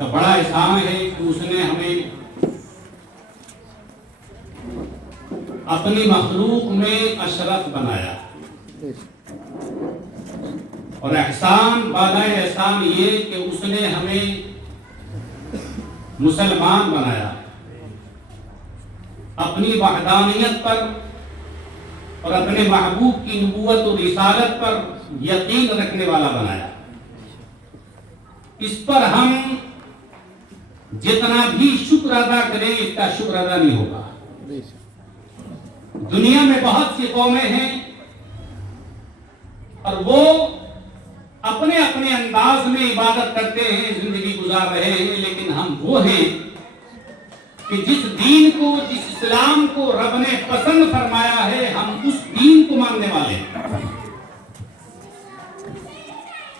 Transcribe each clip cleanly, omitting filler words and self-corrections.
کا بڑا احسان ہے کہ اس نے ہمیں اپنی مخلوق میں اشرف بنایا، اور احسان بالائے احسان یہ کہ اس نے ہمیں مسلمان بنایا، اپنی وحدانیت پر اور اپنے محبوب کی نبوت اور رسالت پر یقین رکھنے والا بنایا۔ اس پر ہم جتنا بھی شکر ادا کریں اس کا شکر ادا نہیں ہوگا۔ دنیا میں بہت سی قومیں ہیں اور وہ اپنے اپنے انداز میں عبادت کرتے ہیں، زندگی گزار رہے ہیں، لیکن ہم وہ ہیں کہ جس دین کو، جس اسلام کو رب نے پسند فرمایا ہے، ہم اس دین کو ماننے والے ہیں،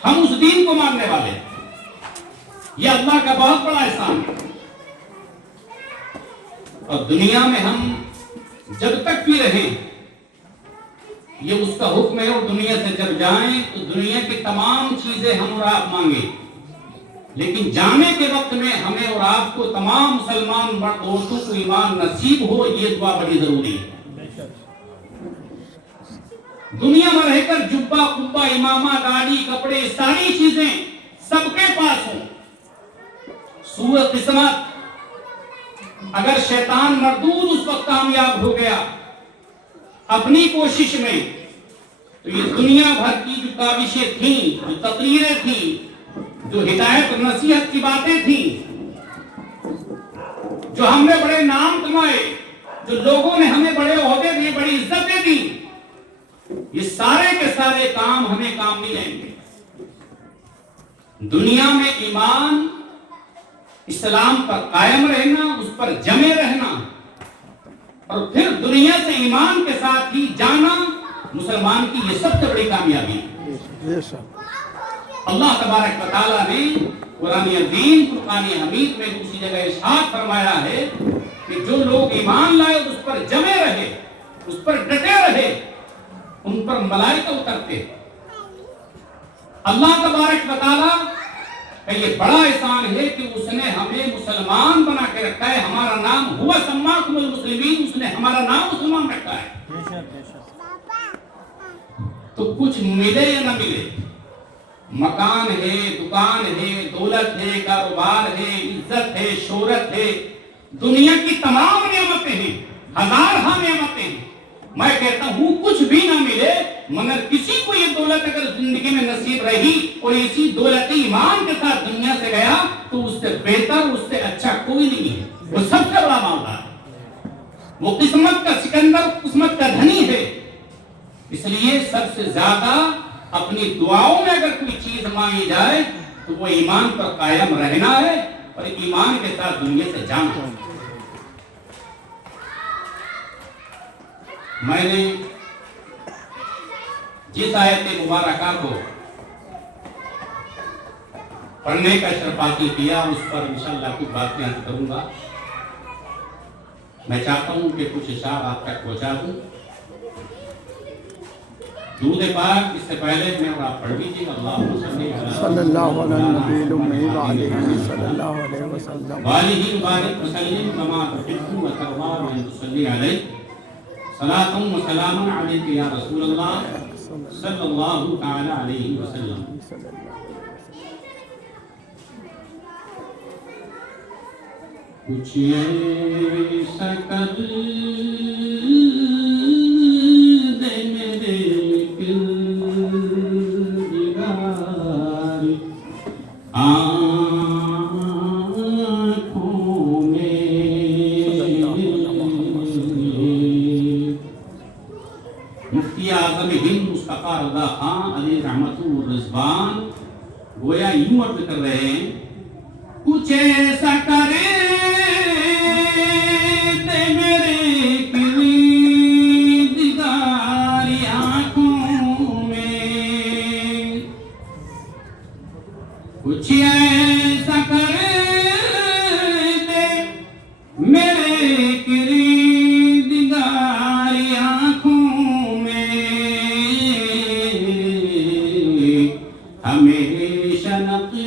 ہم اس دین کو ماننے والے ہیں۔ یہ اللہ کا بہت بڑا احسان ہے، اور دنیا میں ہم جب تک بھی رہیں یہ اس کا حکم ہے، اور دنیا سے جب جائیں تو دنیا کی تمام چیزیں ہم اور آپ مانگیں، لیکن جانے کے وقت میں ہمیں اور آپ کو تمام مسلمان دوستوں کو ایمان نصیب ہو، یہ دعا بڑی ضروری ہے۔ دنیا میں رہ کر جبہ قبہ امامہ گاڑی کپڑے ساری چیزیں سب کے پاس ہوں، سوء قسمت اگر شیطان مردود اس وقت کامیاب ہو گیا اپنی کوشش میں، تو یہ دنیا بھر کی جو کاوشیں تھیں، جو تقریریں تھیں، جو ہدایت اور نصیحت کی باتیں تھیں، جو ہم نے بڑے نام کمائے، جو لوگوں نے ہمیں بڑے عہدے دیے، بڑی عزتیں دی، یہ سارے کے سارے کام ہمیں کام نہیں لیں گے۔ دنیا میں ایمان، اسلام پر قائم رہنا، اس پر جمے رہنا، اور پھر دنیا سے ایمان کے ساتھ ہی جانا، مسلمان کی یہ سب سے بڑی کامیابی ہے۔ اللہ تبارک و تعالیٰ نے قرآن عظیم فرقان حمید میں دوسری جگہ ارشاد فرمایا ہے کہ جو لوگ ایمان لائے اور اس پر جمے رہے، اس پر ڈٹے رہے، ان پر ملائکہ اترتے۔ اللہ تبارک و تعالیٰ کا یہ بڑا احسان ہے کہ اس نے ہمیں مسلمان بنا کے رکھا ہے۔ ہمارا نام ہوا سماکم المسلمین، اس نے ہمارا نام مسلمان رکھا ہے۔ تو کچھ ملے یا نہ ملے، مکان ہے، دکان ہے، دولت ہے، کاروبار ہے، عزت ہے، شہرت ہے، دنیا کی تمام نعمتیں ہیں، ہزارہ نعمتیں ہیں، میں کہتا ہوں کچھ بھی نہ ملے مگر کسی کو یہ دولت اگر زندگی میں نصیب رہی اور اسی دولت ایمان کے ساتھ دنیا سے گیا تو اس سے بہتر، اس سے اچھا کوئی نہیں ہے۔ وہ سب سے بڑا معاملہ ہے، وہ قسمت کا سکندر، قسمت کا دھنی ہے۔ اس لیے سب سے زیادہ اپنی دعاؤں میں اگر کوئی چیز مانگی جائے تو وہ ایمان پر قائم رہنا ہے اور ایمان کے ساتھ دنیا سے جانا ہے۔ میں نے جس آیت مبارکہ کو پڑھنے کا شرف حاصل کیا اس پر انشاءاللہ کچھ باتیں عرض کروں گا۔ میں چاہتا ہوں کہ کچھ اشعار آپ تک پہنچا دوں۔ درود پاک اس سے پہلے میں اور آپ پڑھ لیجیے اللہم صلی اللہ علیہ وآلہ وبارک وسلم کما تحب و ترضى ان تصلی علیہ صلاۃ و سلام علیک یا رسول اللہ صلی اللہ تعالی علیہ وسلم۔ کچھ ایسا کر دے میرے کردگار آنکھوں میں، مفتی اعظم ہند مصطفیٰ رضا خان علیہ رحمت الرضوان گویا یوں عرض کر رہے ہیں، کچھ ایسا کرے دے میرے کردگاری آنکھوں میں، کچھ ایسا کرے دے میرے کردگاری آنکھوں میں، ہمیشہ نقش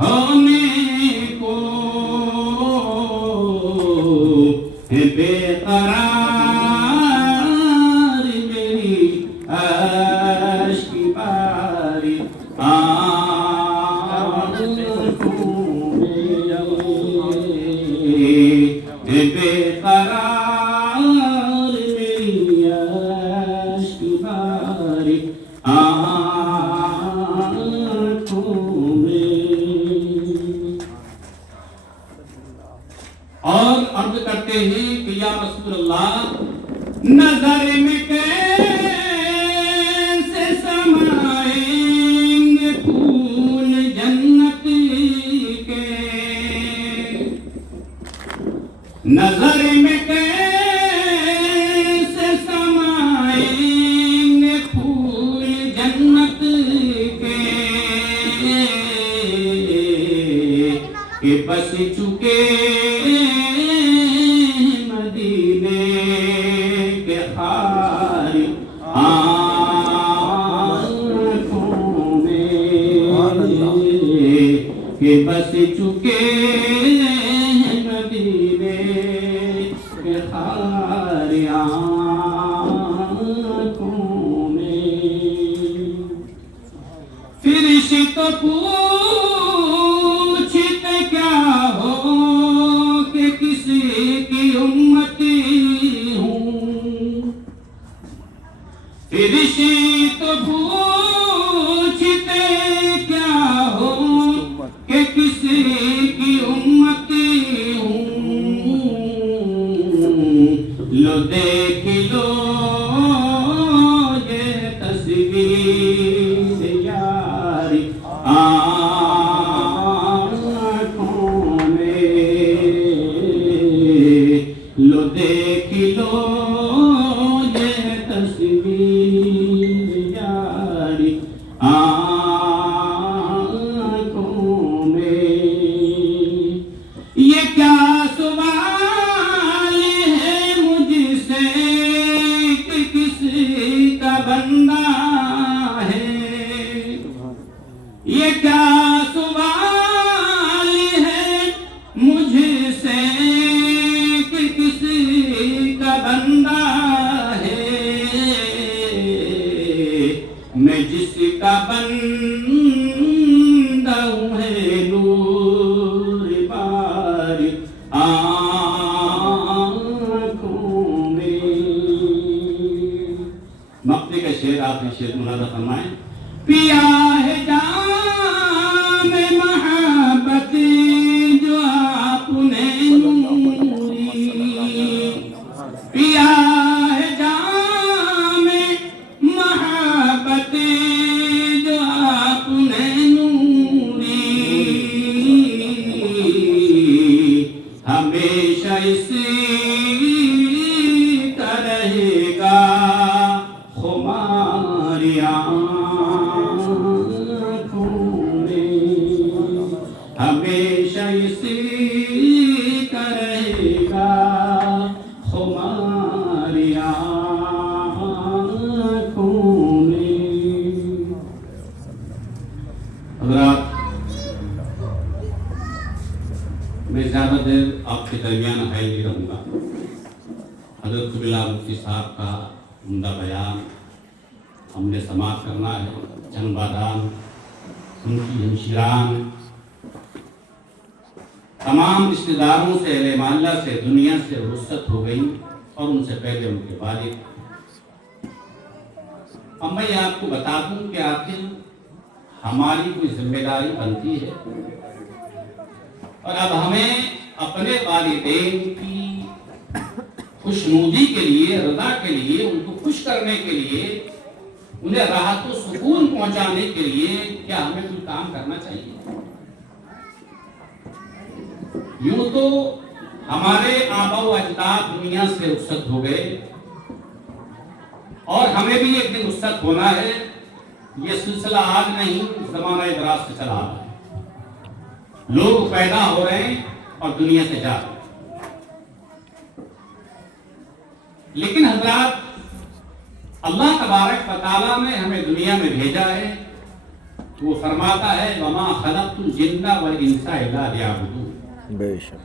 ہونے کو ہے بے قرار میری اشک باری آنکھوں میں ہے بے قرار میری اشک باری آنکھوں میں۔ اور عرض کرتے ہیں کہ یا رسول اللہ نظر میں کیسے سمائیں گے پھول جنت کے، نظر میں کیسے سمائیں گے پھول جنت کے، کہ بس چکے مدینے کے خار آنکھوں میں، کہ بس چکے مدینے کے خار آنکھوں میں۔ فرشت پوچھتے کیا ہو کہ کسی کی امتی ہوں، فرشت پوچھتے کیا ہو کہ کسی کی امتی ہوں، لو دیکھ لو یہ تصویر یاری آنکھوں میں، لو دیکھ لو یہ تصویر یاری آنکھوں میں۔ یہ کیا سوال ہے مجھ سے کہ کسی کا بندہ ہے، یہ کیا سوال ہے مجھ سے کہ کسی کا بندہ ہے، میں جس کا بندہ ہوں ہے نور باری آنکھوں میں۔ مقطع کا شعر آپ نے شعر ملاحظہ فرمائیں۔ پیا ہے جام محبت جو آپ نے نوری، پیا ہے جام محبت جو آپ نے نوری، ہمیشہ اسی کا رہے گا خماری آنکھوں میں، ہمیشہ اسی کا رہے گا خماری آنکھوں میں۔ حضرات، میں زیادہ دیر آپ کے درمیان حائل نہیں رہوں گا۔ حضرت قبلہ مفتی صاحب کا عمدہ بیان ہم نے سماعت کرنا ہے۔ چند بادام ان کی ہمشیران تمام رشتہ داروں سے، اہل محلہ سے، دنیا سے رخصت ہو گئی، اور ان سے پہلے ان کے والد۔ اب میں آپ کو بتا دوں کہ آخر ہماری کوئی ذمہ داری بنتی ہے، اور اب ہمیں اپنے والدین کی خوشنودی کے لیے، رضا کے لیے، ان کو خوش کرنے کے لیے، انہیں راحت و سکون پہنچانے کے لیے کیا ہمیں کوئی کام کرنا چاہیے؟ یوں تو ہمارے آبا و اجداد دنیا سے رخصت ہو گئے، اور ہمیں بھی ایک دن رخصت ہونا ہے۔ یہ سلسلہ آج نہیں، زمانہ دراز سے چلا آ رہا ہے۔ لوگ پیدا ہو رہے ہیں اور دنیا سے جا رہے ہیں، لیکن حضرات اللہ تبارک و تعالیٰ نے ہمیں دنیا میں بھیجا ہے وہ فرماتا ہے وما خلقت الجن والانس الا لیعبدون. بے شک.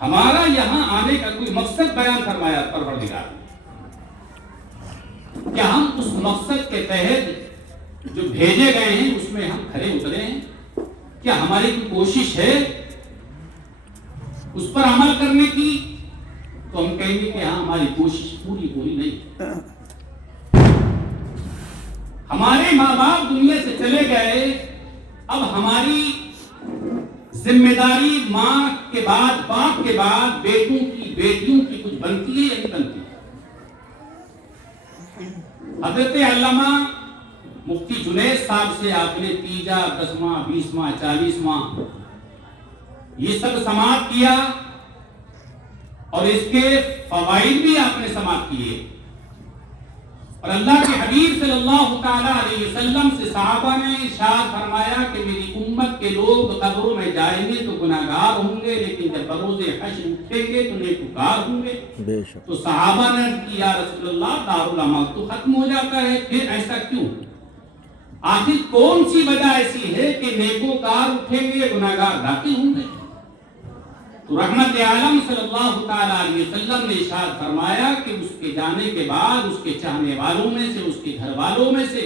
ہمارا یہاں آنے کا کوئی مقصد بیان فرمایا پروردگار نے. کیا ہم اس مقصد کے تحت جو بھیجے گئے ہیں اس میں ہم کھڑے اترے ہیں؟ کیا ہماری کوئی کوشش ہے اس پر عمل کرنے کی؟ تو ہم کہیں گے کہ ہاں ہماری کوشش پوری نہیں. ہمارے ماں باپ دنیا سے چلے گئے، اب ہماری ذمہ داری ماں کے بعد باپ کے بعد بیٹوں کی بیٹیوں کی کچھ بنتی ہے یا نہیں بنتی؟ حضرت علامہ مفتی جنید صاحب سے آپ نے 3واں 10واں 20واں 40واں یہ سب سماعت کیا اور اس کے فوائد بھی آپ نے سماعت کیے. اور اللہ کے حبیب صلی اللہ تعالی علیہ وسلم سے صحابہ نے ارشاد فرمایا کہ میری امت کے لوگ قبروں میں جائیں گے تو گناہگار ہوں گے، لیکن جب بروز حشر اٹھیں گے تو نیکوکار ہوں گے. تو صحابہ نے کہا یا رسول اللہ دارالعمل تو ختم ہو جاتا ہے، پھر ایسا کیوں؟ آخر کون سی وجہ ایسی ہے کہ نیکوکار اٹھیں گے گناہگار داخل ہوں گے؟ تو رحمت عالم صلی اللہ تعالی علیہ وسلم نے ارشاد فرمایا کہ اس کے جانے کے بعد اس کے چاہنے والوں میں سے، اس کے گھر والوں میں سے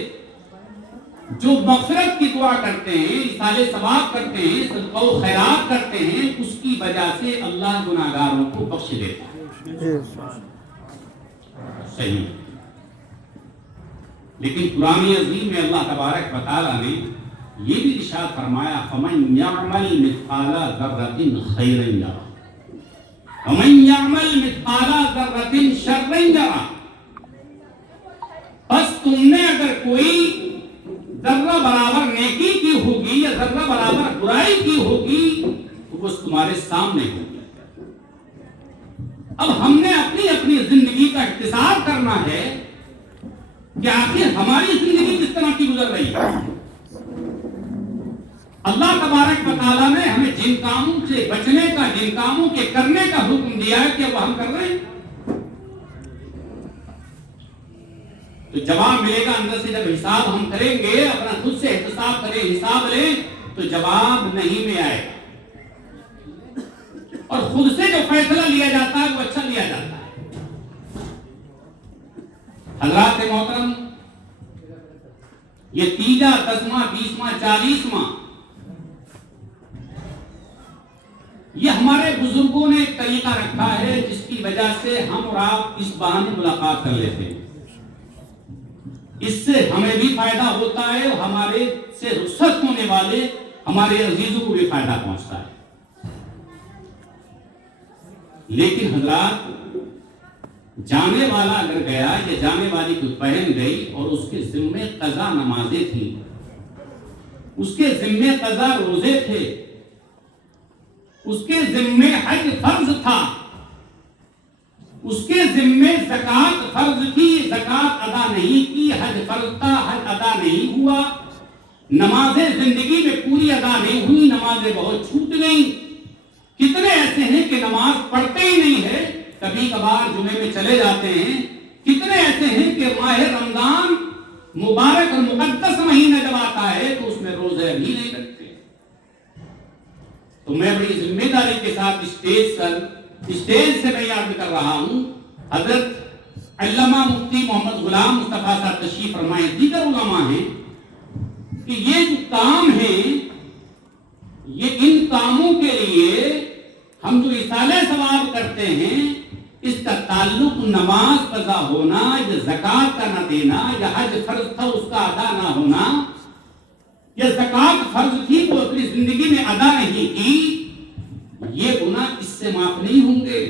جو مغفرت کی دعا کرتے ہیں، اصالہ ثواب کرتے ہیں، صدقہ و خیرات کرتے ہیں، اس کی وجہ سے اللہ گناہگاروں کو بخش دیتا ہے. صحیح. لیکن قرآن عظیم میں اللہ تبارک و تعالی نے یہ بھی ارشاد فرمایا فَمَنْ يَعْمَلْ مِثْقَالَ ذَرَّةٍ خَيْرًا يَرَهُ وَمَنْ يَعْمَلْ مِثْقَالَ ذَرَّةٍ شَرًّا يَرَهُ. بس تم نے اگر کوئی ذرہ برابر نیکی کی ہوگی یا ذرہ برابر برائی کی ہوگی تو بس تمہارے سامنے ہوگی. اب ہم نے اپنی اپنی زندگی کا اختصار کرنا ہے کہ آخر ہماری زندگی کس طرح کی گزر رہی ہے. اللہ تبارک و تعالیٰ نے ہمیں جن کاموں سے بچنے کا، جن کاموں کے کرنے کا حکم دیا ہے کہ وہ ہم کر رہے ہیں. تو جواب ملے گا اندر سے جب حساب ہم کریں گے، اپنا خود سے احتساب کریں، حساب لیں تو جواب نہیں میں آئے گا. اور خود سے جو فیصلہ لیا جاتا ہے وہ اچھا لیا جاتا ہے. حضرات محترم، یہ 3واں 10واں 20واں 40واں یہ ہمارے بزرگوں نے ایک طریقہ رکھا ہے جس کی وجہ سے ہم اور آپ اس بہانے ملاقات کر لیتے ہیں. اس سے ہمیں بھی فائدہ ہوتا ہے اور ہمارے سے رخصت ہونے والے ہمارے عزیزوں کو بھی فائدہ پہنچتا ہے. لیکن حضرات، جانے والا اگر گیا یا جانے والی کوئی بہن گئی اور اس کے ذمے قضا نمازیں تھیں، اس کے ذمے قضا روزے تھے، اس کے ذمے حج فرض تھا، اس کے ذمے زکوٰۃ فرض تھی، زکوٰۃ ادا نہیں کی، حج فرض تھا، حج ادا نہیں ہوا، نمازیں زندگی میں پوری ادا نہیں ہوئی، نمازیں بہت چھوٹ گئیں. کتنے ایسے ہیں کہ نماز پڑھتے ہی نہیں ہے، کبھی کبھار جمعے میں چلے جاتے ہیں. کتنے ایسے ہیں کہ ماہ رمضان مبارک اور مقدس مہینہ جب آتا ہے تو اس میں روزے بھی نہیں رکھتے. تو میں بڑی ذمہ داری کے ساتھ اسٹیج سے میں یاد کر رہا ہوں، حضرت علامہ مفتی محمد غلام مصطفیٰ صاحب تشریف فرمائے، دیگر علماء ہیں، کہ یہ جو کام ہے، یہ ان کاموں کے لیے ہم جو اصالہ ثواب کرتے ہیں، اس کا تعلق نماز قضا ہونا یا زکوٰۃ کا نہ دینا یا حج فرض تھا اس کا ادا نہ ہونا یا زکوٰۃ فرض تھی وہ اپنی زندگی میں ادا نہیں کی، یہ گناہ اس سے معاف نہیں ہوں گے.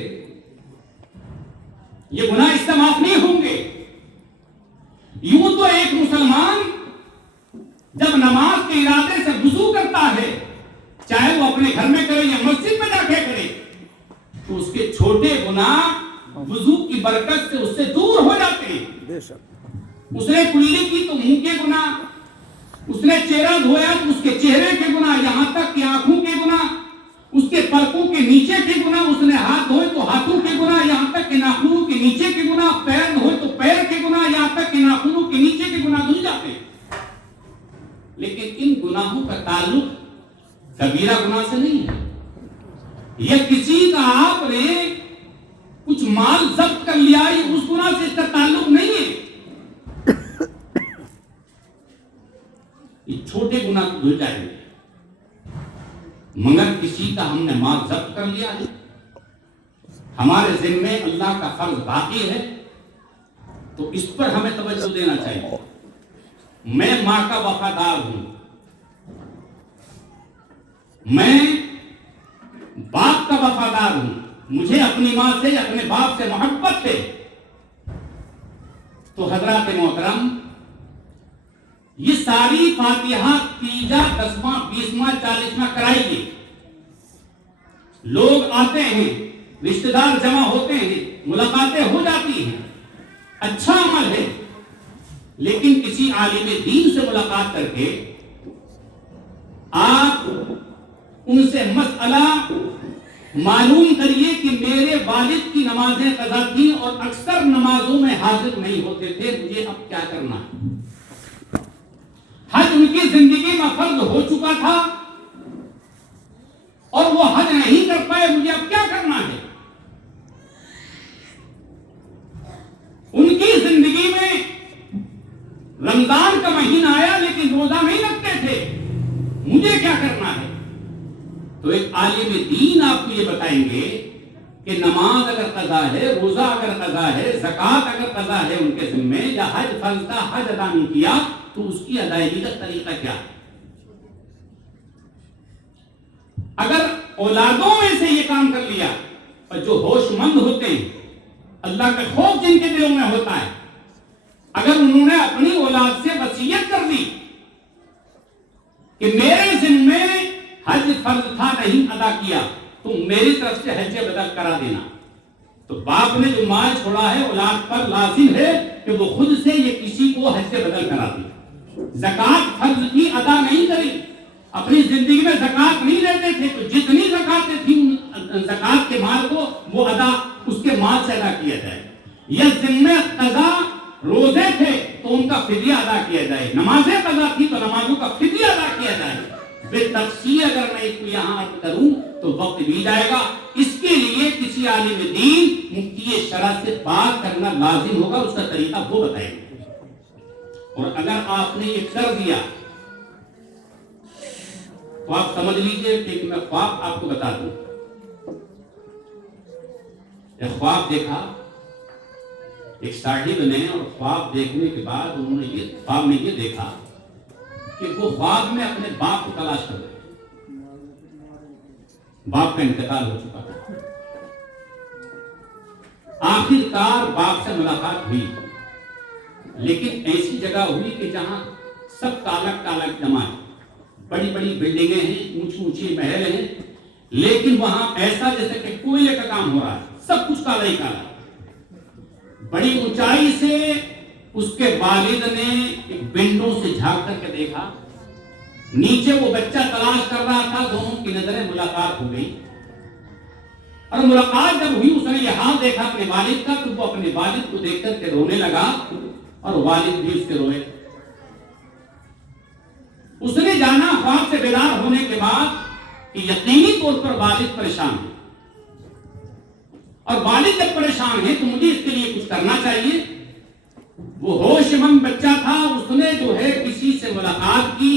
یہ گناہ اس سے معاف نہیں ہوں گے. یوں تو ایک مسلمان جب نماز کے ارادے سے وضو کرتا ہے، چاہے وہ اپنے گھر میں کرے یا مسجد میں جا کے کرے، تو اس کے چھوٹے گناہ وضو کی برکت سے اس سے دور ہو جاتے ہیں. اس نے کلی کی تو منہ کے گناہ، اس نے چہرہ دھویا تو اس کے چہرے کے گناہ، یہاں تک کہ آنکھوں کے گناہ، اس کے پلکوں کے نیچے کے گناہ، اس نے ہاتھ دھوئے تو ہاتھوں کے گناہ، یہاں تک کہ ناخنوں کے نیچے کے گناہ، پیر دھوئے تو پیر کے گناہ، یہاں تک کہ ناخنوں کے نیچے کے گناہ دھل جاتے ہیں. کبیرہ گناہ سے نہیں ہے. یا کسی کا آپ نے کچھ مال ضبط کر لیا، یہ اس گناہ سے اس کا تعلق نہیں ہے. یہ چھوٹے گناہ کو دھل جائیں گے. مگر کسی کا ہم نے مال ضبط کر لیا ہے، ہمارے ذمے اللہ کا فرض باقی ہے، تو اس پر ہمیں توجہ دینا چاہیے. میں ماں کا وفادار ہوں، میں باپ کا وفادار ہوں، مجھے اپنی ماں سے اپنے باپ سے محبت ہے. تو حضرات محترم، یہ ساری فاتحہ تیجا 10واں 20واں 40واں کرائیے. لوگ آتے ہیں، رشتہ دار جمع ہوتے ہیں، ملاقاتیں ہو جاتی ہیں، اچھا عمل ہے. لیکن کسی عالم دین سے ملاقات کر کے آپ ان سے مسئلہ معلوم کریے کہ میرے والد کی نمازیں قضا تھیں اور اکثر نمازوں میں حاضر نہیں ہوتے تھے، مجھے اب کیا کرنا ہے. حج ان کی زندگی میں فرض ہو چکا تھا اور وہ حج نہیں کر پائے، مجھے اب کیا کرنا ہے. ان کی زندگی میں رمضان کا مہینہ آیا لیکن روزہ نہیں رکھتے تھے، مجھے کیا کرنا ہے. تو ایک عالم دین آپ کو یہ بتائیں گے کہ نماز اگر قضا ہے، روزہ اگر قضا ہے، زکوٰۃ اگر قضا ہے ان کے ذمے، یا حج فرض تھا حج ادا نہیں کیا، تو اس کی ادائیگی کا طریقہ کیا ہے. اگر اولادوں میں سے یہ کام کر لیا، اور جو ہوش مند ہوتے ہیں، اللہ کا خوف جن کے دلوں میں ہوتا ہے، اگر انہوں نے اپنی اولاد سے وصیت کر دی کہ میرے ذمے حج فرض تھا نہیں ادا کیا، تو میری طرف سے حج بدل کرا دینا، تو باپ نے جو مال چھوڑا ہے اولاد پر لازم ہے کہ وہ خود سے یہ کسی کو حج بدل کرا دے. زکوٰۃ فرض کی ادا نہیں کری، اپنی زندگی میں زکوٰۃ نہیں لیتے تھے، تو جتنی زکوٰۃیں تھیں زکوٰۃ کے مال کو وہ ادا اس کے مال سے ادا کیا جائے. یا ذمہ قضا روزے تھے تو ان کا فدیہ ادا کیا جائے، نمازیں قضا تھی تو نمازوں کا فدیہ ادا کیا جائے. بے تفصیل اگر میں اس کو یہاں عرض کروں تو وقت بھی جائے گا. اس کے لیے کسی عالم دین مفتی شرع سے بات کرنا لازم ہوگا، اس کا طریقہ وہ بتائیں گے. اور اگر آپ نے یہ کر دیا تو آپ سمجھ لیجئے کہ میں خواب آپ کو بتا دوں. ایک خواب دیکھا ایک صاحب نے، اور خواب دیکھنے کے بعد انہوں نے خواب میں یہ دیکھا کہ وہ خواب میں اپنے باپ کو تلاش کر رہے. باپ کا انتقال ہو چکا تھا. آخر کار باپ سے ملاقات ہوئی، لیکن ایسی جگہ ہوئی کہ جہاں سب کالک کالک جمع ہے، بڑی بڑی بلڈنگیں ہیں، اونچی اونچی محل ہیں، لیکن وہاں ایسا جیسے کہ کوئلے کا کام ہو رہا ہے، سب کچھ کالا ہی کالا. بڑی اونچائی سے اس کے والد نے ایک ونڈو سے جھانک کر کے دیکھا، نیچے وہ بچہ تلاش کر رہا تھا. دونوں کی نظریں ملاقات ہو گئی، اور ملاقات جب ہوئی اس نے یہ حال دیکھا اپنے والد کا، تو وہ اپنے والد کو دیکھ کر کے رونے لگا، اور والد بھی اس کے روئے. اس نے جانا خواب سے بیدار ہونے کے بعد کہ یقینی طور پر والد پریشان ہے، اور والد جب پریشان ہے تو مجھے اس کے لیے کچھ کرنا چاہیے. وہ ہوش مند بچہ تھا، اس نے جو ہے کسی سے ملاقات کی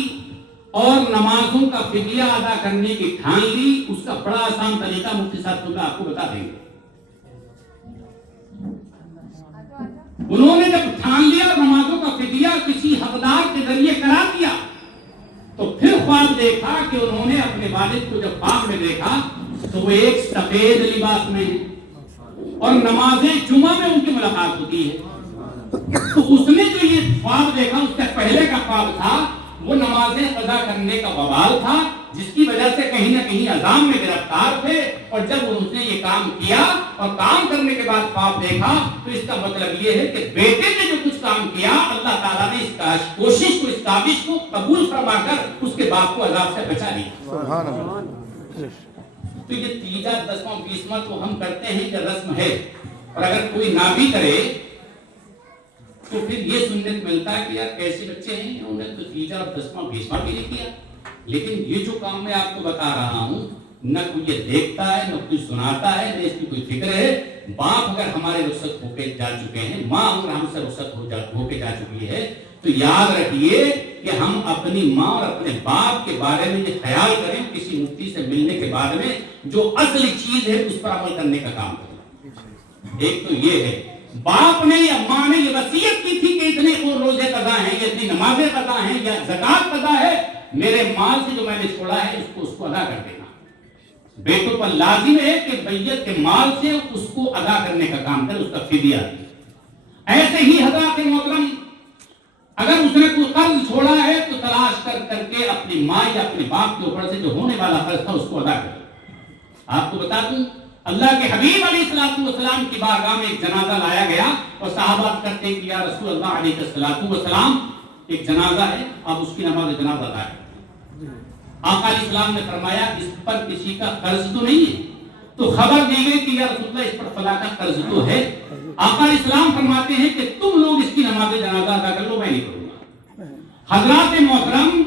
اور نمازوں کا فدیہ ادا کرنے کی ٹھان لی. اس کا بڑا آسان طریقہ مفتی صاحب کو آپ کو بتا دیں گے. انہوں نے جب ٹھان لیا اور نمازوں کا فدیہ کسی حقدار کے ذریعے کرا دیا، تو پھر خواب دیکھا کہ انہوں نے اپنے والد کو جب خواب میں دیکھا تو وہ ایک سفید لباس میں ہے، اور نماز جمعہ میں ان کی ملاقات ہوتی ہے. تو اس نے جو یہ خواب دیکھا اس سے پہلے کا خواب تھا وہ نمازیں قضا کرنے کا وبال تھا، جس کی وجہ سے کہیں نہ کہیں عذاب میں گرفتار تھے. اور جب اس نے یہ کام کیا اور کام کرنے کے بعد خواب دیکھا تو اس کا مطلب یہ ہے کہ بیٹے نے جو کچھ کام کیا اللہ تعالیٰ نے اس کوشش کو، اس کاوش کو قبول فرما کر اس کے باپ کو عذاب سے بچا لیا. تو یہ تیجا 10واں 20واں تو ہم کرتے ہیں کہ رسم ہے، اور اگر کوئی نہ بھی کرے تو پھر یہ سننے کو ملتا ہے کہ یار ایسے بچے ہیں انہوں نے تو تیجا اور 10واں 20واں بھی نہیں کیا. لیکن یہ جو کام میں آپ کو بتا رہا ہوں، نہ کوئی یہ دیکھتا ہے، نہ کوئی سناتا ہے، نہ اس کی کوئی فکر ہے۔ باپ اگر ہمارے رخصت ہو کے جا چکے ہیں، ماں اگر ہم سے رخصت ہو کے جا چکی ہے، تو یاد رکھیے کہ ہم اپنی ماں اور اپنے باپ کے بارے میں یہ خیال کریں، کسی مفتی سے ملنے کے بعد میں جو اصلی چیز ہے اس پر عمل کرنے کا کام کریں۔ ایک تو یہ ہے، باپ نے یا ماں نے یہ وصیت کی تھی کہ اتنے روزے قضا ہیں، یا اتنی نمازیں قضا ہیں، یا زکات قضا ہے، میرے مال سے جو میں نے چھوڑا ہے اس کو ادا کر دینا۔ بیٹوں پر لازم ہے کہ میت کے مال سے اس کو ادا کرنے کا کام کرے، اس کا فدیہ دے۔ ایسے ہی حضرات محترم، اگر اس نے کوئی قرض چھوڑا ہے تو تلاش کر کے اپنی ماں یا اپنے باپ کے اوپر سے جو ہونے والا قرض تھا اس کو ادا کرے۔ آپ کو بتا دوں، اللہ کے حبیب علیہ الصلوۃ والسلام کی بارگاہ میں ایک جنازہ لایا گیا اور صحابہ کہتے ہیں کہ یا رسول اللہ علیہ الصلوۃ والسلام، ایک جنازہ ہے، آپ اس کی نماز جنازہ ادا کریں۔ آقا علیہ السلام نے فرمایا اس پر کسی کا قرض تو نہیں ہے؟ تو خبر دی گئی کہ یا رسول اللہ اس پر فلاں کا قرض تو ہے۔ آقا علیہ السلام فرماتے ہیں کہ تم لوگ اس کی نماز جنازہ ادا کر لو، میں نہیں کروں گا۔ حضرات محترم،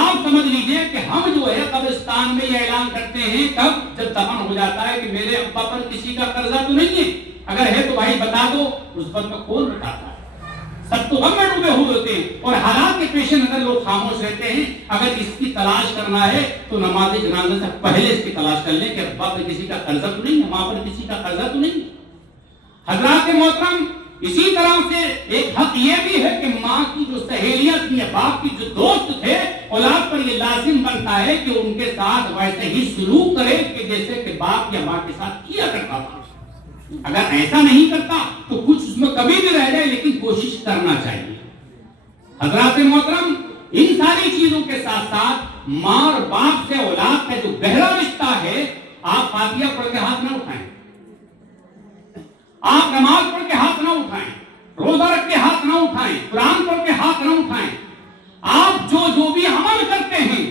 آپ سمجھ لیجئے کہ ہم جو ہے قبرستان میں یہ اعلان کرتے ہیں کب؟ جب دفن ہو جاتا ہے کہ میرے ابا پر کسی کا قرضہ تو نہیں ہے، اگر ہے تو بھائی بتا دو۔ اس وقت میں کون بتاتا ہے؟ سب تو غم میں ڈوبے ہوئے ہوتے ہیں اور حالات کے پیش نظر لوگ خاموش رہتے ہیں۔ اگر اس کی تلاش کرنا ہے تو نماز جنازہ سے پہلے اس کی تلاش کر لیں کہ ابا پر کسی کا قرضہ تو نہیں ہے، ماں پر کسی کا قرضہ تو نہیں ہے۔ حضرات محترم، اسی طرح سے ایک حق یہ بھی ہے کہ ماں کی جو سہیلیاں تھیں، باپ کی جو دوست تھے، اولاد پر یہ لازم بنتا ہے کہ ان کے ساتھ ویسے ہی سلوک کرے کہ جیسے کہ باپ یا ماں کے ساتھ کیا کرتا تھا۔ اگر ایسا نہیں کرتا تو کچھ اس میں کمی بھی رہ جائے، لیکن کوشش کرنا چاہیے۔ حضرات محترم، ان ساری چیزوں کے ساتھ ساتھ ماں اور باپ سے اولاد کا جو گہرا رشتہ ہے، آپ فاتحہ پڑھ کے ہاتھ نہ اٹھائیں، آپ نماز پڑھ کے ہاتھ نہ اٹھائیں، روزہ رکھ کے ہاتھ نہ اٹھائیں، قرآن پڑھ کے ہاتھ نہ اٹھائیں۔ آپ جو بھی عمل کرتے ہیں،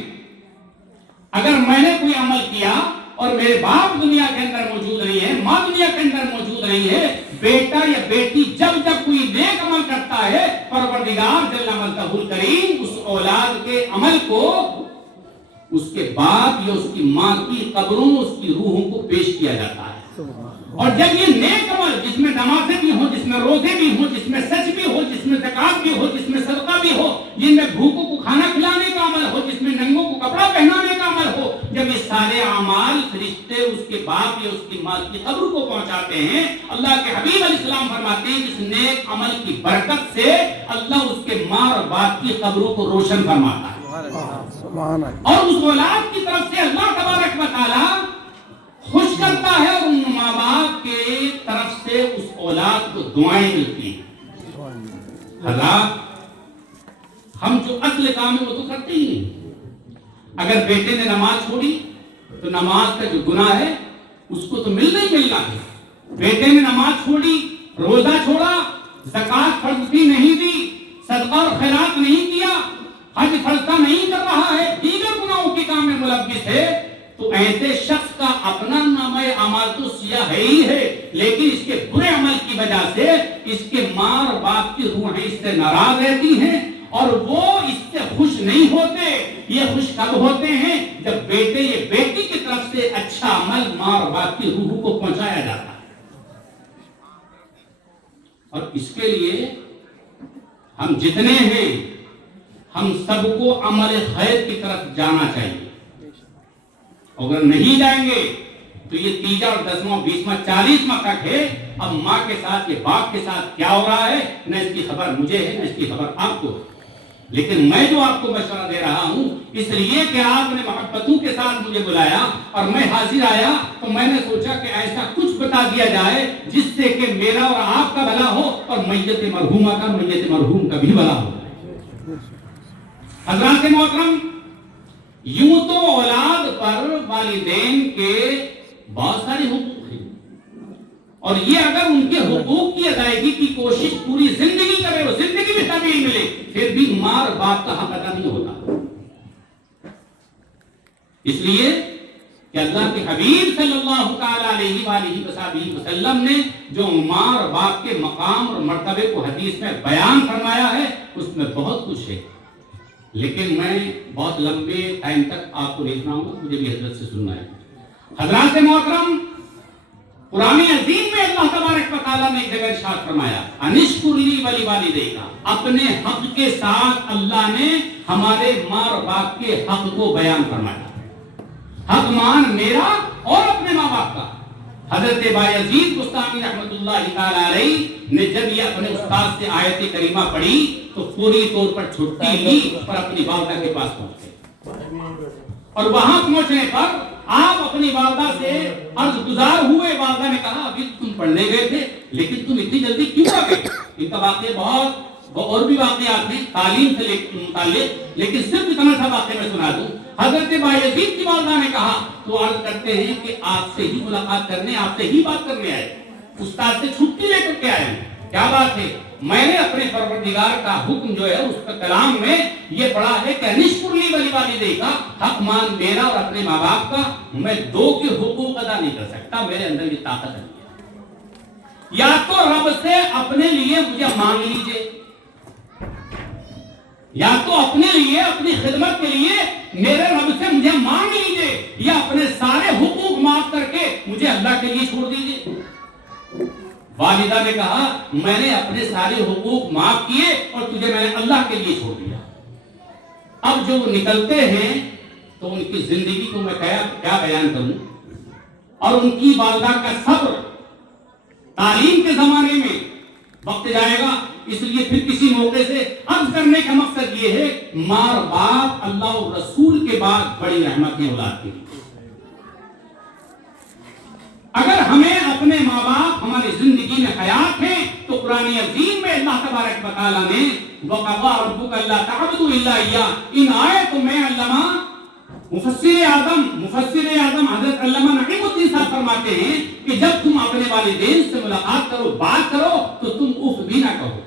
اگر میں نے کوئی عمل کیا اور میرے باپ دنیا کے اندر موجود نہیں ہے، ماں دنیا کے اندر موجود نہیں ہے، بیٹا یا بیٹی جب کوئی نیک عمل کرتا ہے، پروردگار جل مجدہ الکریم اس اولاد کے عمل کو اس کے باپ یا اس کی ماں کی قبروں، اس کی روحوں کو پیش کیا جاتا ہے۔ اور جب یہ نیک عمل جس میں نمازیں بھی ہوں، جس میں روزے بھی ہوں، جس میں سچ بھی ہو، جس میں زکات بھی ہو، جس میں صدقہ بھی ہو، جن میں بھوکوں کو کھانا کھلانے کا عمل ہو، جس میں ننگوں کو کپڑا پہنانے کا عمل ہو، جب یہ سارے اعمال فرشتے اس کے باپ یا اس کی ماں کی قبر کو پہنچاتے ہیں، اللہ کے حبیب علیہ السلام فرماتے ہیں کہ اس نیک عمل کی برکت سے اللہ اس کے ماں اور باپ کی قبروں کو روشن فرماتا ہے، اور اس اولاد کی طرف سے اللہ تبارک و تعالی خوش کرتا ہے، اور ان ماں باپ کے طرف سے اس اولاد کو دعائیں ملتی ہیں۔ حضرات، ہم جو اصل کام ہے وہ تو کرتے ہی نہیں۔ اگر بیٹے نے نماز چھوڑی تو نماز کا جو گناہ ہے اس کو تو ملنا ہی ملنا ہے۔ بیٹے نے نماز چھوڑی، روزہ چھوڑا، زکات فرض بھی نہیں دی، صدقہ اور خیرات نہیں کیا، حج فرض نہیں کر رہا ہے، دیگر گناہوں کے کام میں ملوث ہے، تو ایسے شخص کا اپنا نامہ اعمال تو سیاہ ہی ہے، لیکن اس کے برے عمل کی وجہ سے اس کے ماں اور باپ کی روحیں اس سے ناراض رہتی ہیں، اور وہ اس سے خوش نہیں ہوتے۔ یہ خوش کب ہوتے ہیں؟ جب بیٹے یا بیٹی کی طرف سے اچھا عمل ماں اور باپ کی روح کو پہنچایا جاتا ہے۔ اور اس کے لیے ہم جتنے ہیں، ہم سب کو عمل خیر کی طرف جانا چاہیے۔ اگر نہیں جائیں گے تو یہ تیجا اور 10واں 20واں 40واں تک ہے۔ اب ماں کے ساتھ، یہ باپ کے ساتھ کیا ہو رہا ہے، نہ اس کی خبر مجھے ہے، نہ اس کی خبر آپ کو ہے۔ لیکن میں جو آپ کو مشورہ دے رہا ہوں اس لیے کہ آپ نے محبتوں کے ساتھ مجھے بلایا اور میں حاضر آیا، تو میں نے سوچا کہ ایسا کچھ بتا دیا جائے جس سے کہ میرا اور آپ کا بھلا ہو اور میت مرحومہ کا، میت مرحوم کا بھی بھلا ہو۔ حضرات محترم، یوں تو اولاد پر والدین کے بہت سارے حقوق ہیں، اور یہ اگر ان کے حقوق کی ادائیگی کی کوشش پوری زندگی کرے، وہ زندگی میں تبھی ملے، پھر بھی ماں اور باپ کا حق ادا نہیں ہوتا۔ اس لیے کہ اللہ کے حبیب صلی اللہ تعالی علیہ وآلہ وسلم نے جو ماں اور باپ کے مقام اور مرتبے کو حدیث میں بیان فرمایا ہے، اس میں بہت کچھ ہے۔ لیکن میں بہت لمبے ٹائم تک آپ کو نہیں سناؤں گا، مجھے بھی حضرت سے سننا ہے۔ حضرات محترم، قرآن عظیم میں اللہ تبارک و تعالیٰ نے ایک جگہ ارشاد فرمایا، انشکر لی ولی والدیک، اپنے حق کے ساتھ اللہ نے ہمارے ماں اور باپ کے حق کو بیان فرمایا۔ حق مان میرا اور اپنے ماں باپ کا۔ حضرت بایزید بستامی رحمۃ اللہ تعالی علیہ نے جب یہ اپنے استاد سے آیت کریمہ پڑھی تو پوری طور پر چھٹی لی اور اپنی والدہ کے پاس پہنچے، اور وہاں پہنچنے پر آپ اپنی والدہ سے عرض گزار ہوئے۔ والدہ نے کہا ابھی تم پڑھنے گئے تھے لیکن تم اتنی جلدی کیوں آ گئے؟ ان کا واقعہ بہت اور بھی واقعات ہیں تعلیم سے متعلق، لیکن صرف اتنا سا واقعہ میں سنا دوں۔ حضرت بایزید کی والدہ نے کہا تو عرض کرتے ہیں کہ آپ سے ہی ملاقات کرنے، آپ سے ہی بات کرنے آئے، استاد سے چھٹی لے کر کے آئے ہیں۔ کیا بات ہے؟ میں نے اپنے پروردگار کا حکم جو ہے اس کا کلام میں یہ پڑھا ہے کہ انشکر لی ولی والدیک، حق مان میرا اور اپنے ماں باپ کا، میں دو کے حقوق ادا نہیں کر سکتا، میرے اندر یہ طاقت نہیں ہے۔ یا تو رب سے اپنے لیے مجھے مانگ لیجئے، یا تو اپنے لیے اپنی خدمت کے لیے میرے رب سے مجھے مانگ لیجئے، یا اپنے سارے حقوق معاف کر کے مجھے اللہ کے لیے چھوڑ دیجئے۔ والدہ نے کہا میں نے اپنے سارے حقوق معاف کیے اور تجھے میں نے اللہ کے لیے چھوڑ دیا۔ اب جو وہ نکلتے ہیں تو ان کی زندگی کو میں کیا بیان کروں، اور ان کی والدہ کا صبر۔ تعلیم کے زمانے میں وقت جائے گا، اس لیے پھر کسی موقع سے عرض کرنے کا مقصد یہ ہے ماں اور باپ اللہ اور رسول کے بعد بڑی رحمت ہے اولاد کے لیے۔ اگر ہمیں اپنے ماں باپ ہماری زندگی میں حیات ہیں تو قرآن عظیم میں اللہ تبارک و تعالیٰ نے وَقَضَىٰ رَبُّكَ أَلَّا تَعْبُدُوا إِلَّا إِيَّاهُ، ان آیتوں میں علامہ مفسر اعظم حضرت علامہ نعیم الدین صاحب فرماتے ہیں کہ جب تم اپنے والدین سے ملاقات کرو، بات کرو تو تم اف بھی نہ کہو۔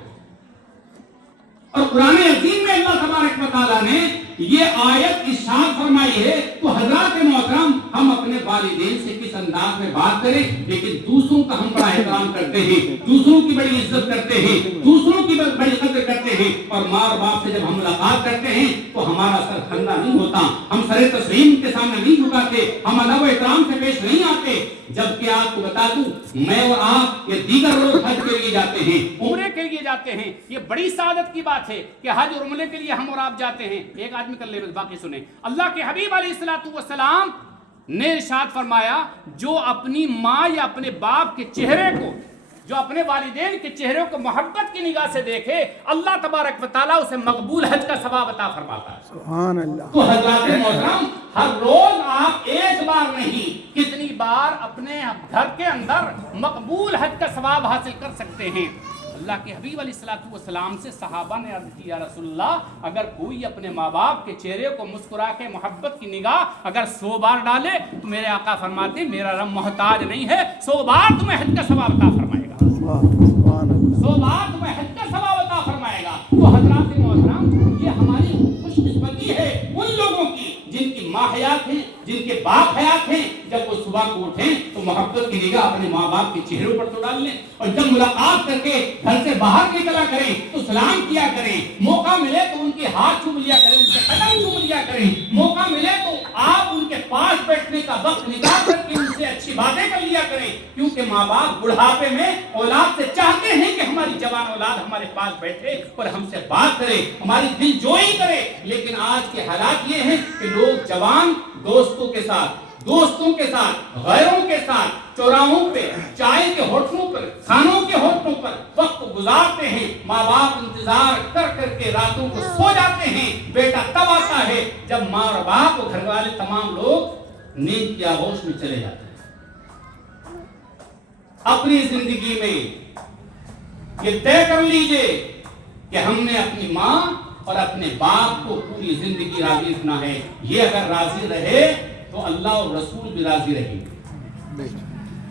اور قرآن عظیم میں اللہ تبارک و تعالیٰ نے یہ آیت ارشاد فرمائی ہے تو حضرات محترم ہم اپنے والدین سے کس انداز میں بات کریں، لیکن دوسروں کا ہم بڑا احترام کرتے ہیں، دوسروں کی بڑی عزت کرتے ہیں، دوسروں کی بڑی قدر کرتے ہیں، اور ماں اور باپ سے جب ہم ملاقات کرتے ہیں تو ہمارا سر کھندا نہیں ہوتا، ہم سر تسلیم کے سامنے نہیں جھکاتے، ہم ادب و احترام سے پیش نہیں آتے۔ جبکہ آپ کو بتا دوں میں اور آپ یہ دیگر لوگ حج کے لیے جاتے ہیں، عمرے کے لیے جاتے ہیں، یہ بڑی سعادت کی بات ہے کہ حج اور عمرے کے لیے ہم اور آپ جاتے ہیں۔ ایک آدمی کر لے بس باقی سنیں۔ اللہ کے حبیب علیہ السلام نے ارشاد فرمایا جو اپنی ماں یا اپنے باپ کے چہرے کو، جو اپنے والدین کے چہرے کو محبت کی نگاہ سے دیکھے اللہ تبارک و تعالیٰ اسے مقبول حج کا ثواب عطا فرماتا ہے۔ سبحان اللہ۔ تو حضرات محترم ہر روز آپ ایک بار نہیں کتنی بار اپنے گھر کے اندر مقبول حج کا ثواب حاصل کر سکتے ہیں۔ اللہ کے حبیب علیہ السلام سے صحابہ نے عرض کی یا رسول اللہ اگر کوئی اپنے ماں باپ کے چہرے کو مسکرا کے محبت کی نگاہ اگر 100 بار ڈالے تو میرے آقا فرماتے ہیں میرا رب محتاج نہیں ہے، 100 بار تمہیں حج کا ثواب عطا فرمائے گا، 100 بار تمہیں حج کا ثواب عطا فرمائے گا۔ تو حضرات محترم یہ ہماری خوش قسمتی ہے ان لوگوں کی جن کی ماں حیات ہیں، جن کے باپ حیات ہیں، جب وہ صبح کو اٹھیں تو محبت کی نگاہ اپنے ماں باپ کے چہروں پر تو ڈال لیں، اور جب ملاقات کر کے گھر سے باہر نکلا کریں تو سلام کیا کریں، موقع ملے تو ان کے ہاتھ چوم لیا کریں، ان کے قدم چوم لیا کریں، موقع ملے تو آپ ان کے پاس بیٹھنے کا وقت نکال کر کے ان سے اچھی باتیں کر لیا کریں، کیونکہ ماں باپ بڑھاپے میں اولاد سے چاہتے ہیں کہ ہماری جوان اولاد ہمارے پاس بیٹھے اور ہم سے بات کرے، ہماری دل جوئی کرے۔ لیکن آج کے حالات یہ ہیں کہ لوگ جوان دوستوں کے ساتھ غیروں کے ساتھ چوراہوں پہ، چائے کے ہوٹلوں پر، کھانوں کے ہوٹلوں پر وقت گزارتے ہیں، ماں باپ انتظار کر کر کے راتوں کو سو جاتے ہیں، بیٹا تب آتا ہے جب ماں اور باپ اور گھر والے تمام لوگ نیند کی آغوش میں چلے جاتے ہیں۔ اپنی زندگی میں یہ طے کر لیجئے کہ ہم نے اپنی ماں اور اپنے باپ کو پوری زندگی راضی رکھنا ہے، یہ اگر راضی رہے تو اللہ اور رسول بھی راضی رہیں گے۔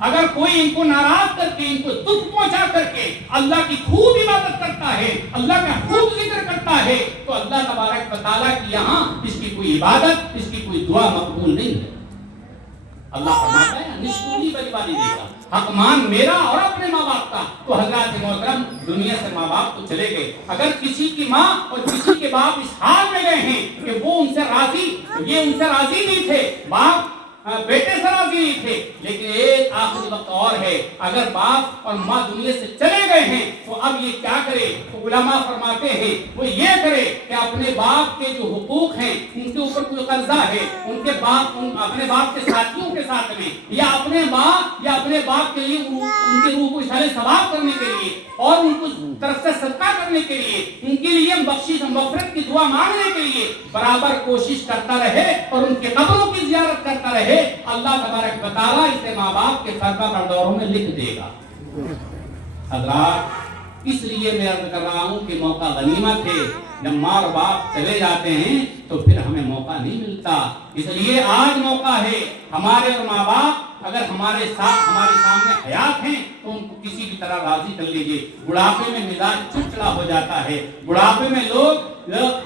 اگر کوئی ان کو ناراض کر کے، ان کو دکھ پہنچا کر کے اللہ کی خوب عبادت کرتا ہے، اللہ کا خوب ذکر کرتا ہے تو اللہ تبارک و تعالیٰ کی یہاں اس کی کوئی عبادت، اس کی کوئی دعا مقبول نہیں ہے۔ اللہ فرماتا ہے نشکری ولی والدیک، حق مان میرا اور اپنے ماں باپ کا. تو حضرات محترم دنیا سے ماں باپ تو چلے گئے. اگر کسی کی ماں اور کسی کے باپ اس حال میں گئے ہیں کہ وہ ان سے راضی، یہ ان سے راضی نہیں تھے، باپ بیٹے سے راضی نہیں تھے، لیکن ایک آخری وقت اور ہے، اگر باپ اور ماں دنیا سے چلے گئے ہیں تو اب یہ کیا کرے؟ تو علماء فرماتے ہیں وہ یہ کرے کہ اپنے باپ کے جو حقوق ہیں ان کے اوپر کوئی قرضہ ہے، ان کے باپ اپنے باپ کے ساتھیوں کے ساتھ میں، یا اپنے ماں یا اپنے باپ کے لیے ان کی روح کو اشارے ثواب کرنے کے لیے اور ان کو طرف سے صدقہ کرنے کے لیے، ان کے لیے بخشش مغفرت کی دعا مانگنے کے لیے برابر کوشش کرتا رہے اور ان کے قبروں کی زیارت کرتا رہے. اللہ تبارک و تعالیٰ اسے ماں باپ کے سرکہ بردوروں میں لکھ دے گا. حضرات اس لیے میں عرض کر رہا ہوں کہ موقع غنیمت ہے. جب ماں اور باپ چلے جاتے ہیں تو پھر ہمیں موقع نہیں ملتا. اس لیے آج موقع ہے. ہمارے اور ماں باپ اگر ہمارے سامنے حیات ہیں تو ان کو کسی بھی طرح راضی کر لیجئے. بڑھاپے میں مزاج چڑچڑا ہو جاتا ہے. بڑھاپے میں لوگ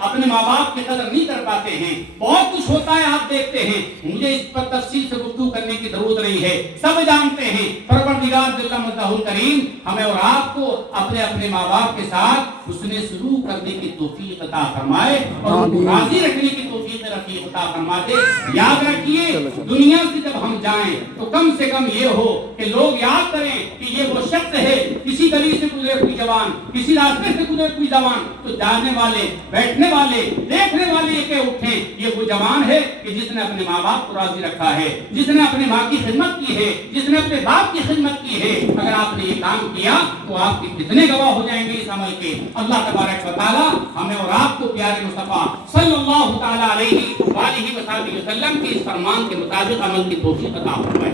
اپنے ماں باپ کی قدر نہیں کر پاتے ہیں. بہت کچھ ہوتا ہے آپ دیکھتے ہیں. مجھے اس پر تفصیل سے گفتگو کرنے کی ضرورت نہیں ہے. سب جانتے ہیں. پروردگار جل مجدہ الکریم ہمیں اور آپ کو اپنے اپنے ماں باپ کے ساتھ حسن سلوک کرنے کی توفیق عطا فرمائے اور ان کو راضی رکھنے کی توفیق رفیق عطا فرما دے. یاد رکھیے دنیا سے جب ہم جائیں تو کم سے کم یہ ہو کہ لوگ یاد کریں کہ یہ وہ شخص ہے. کسی گلی سے گزرے کوئی جوان، کسی راستے سے گزرے کوئی جوان، تو جانے والے، بیٹھنے والے، دیکھنے والے یہ کہ اٹھیں یہ وہ جوان ہے کہ جس نے اپنے ماں باپ کو راضی رکھا ہے، جس نے اپنے ماں کی خدمت کی ہے، جس نے اپنے باپ کی خدمت کی ہے. اگر آپ نے یہ کام کیا تو آپ کے کتنے گواہ ہو جائیں گے اس عمل کے. اللہ تبارک و تعالی ہمیں اور آپ کو پیارے مصطفیٰ صلی اللہ تعالی علیہ وآلہ وصحبہ وسلم کے اس فرمان کے مطابق عمل کی توفیق عطا فرمائے.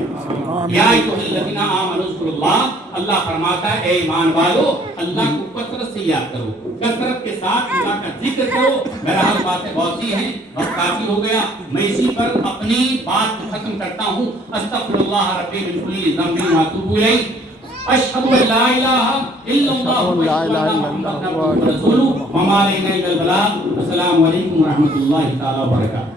یا ایھا الذین آمنوا اذکروا اللہ، اللہ فرماتا ہے اے ایمان والو اللہ کو کثرت سے یاد کرو، کثرت کے ساتھ اللہ کا ذکر کرو. بہرحال باتیں بہت سی ہیں، وقت کافی ہو گیا. میں اسی پر اپنی بات کو ختم کرتا ہوں. استغفر اللہ ربی من کل ذنب واتوب الیہ. اشهد ان لا اله الا الله واشهد ان محمدا عبده ورسوله وما علينا الا البلاغ. السلام علیکم ورحمۃ اللہ تعالی وبرکاتہ.